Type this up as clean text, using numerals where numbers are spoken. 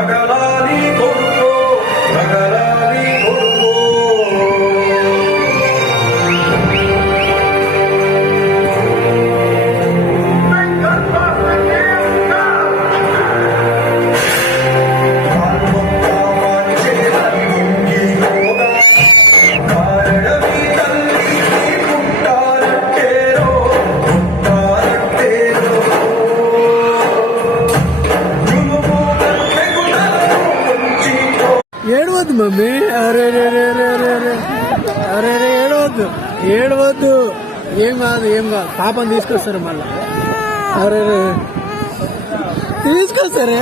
రగలాలి కొడుకో రగలాలి కొడుకో ఏడవద్దు మమ్మీ. అరే రే రే రే రే రే అరే రే ఏడవద్దు ఏడవద్దు. ఏం కాదు ఏం కాదు. పాపని తీసుకొస్తారు మళ్ళా. అరే రే తీసుకొస్తారే.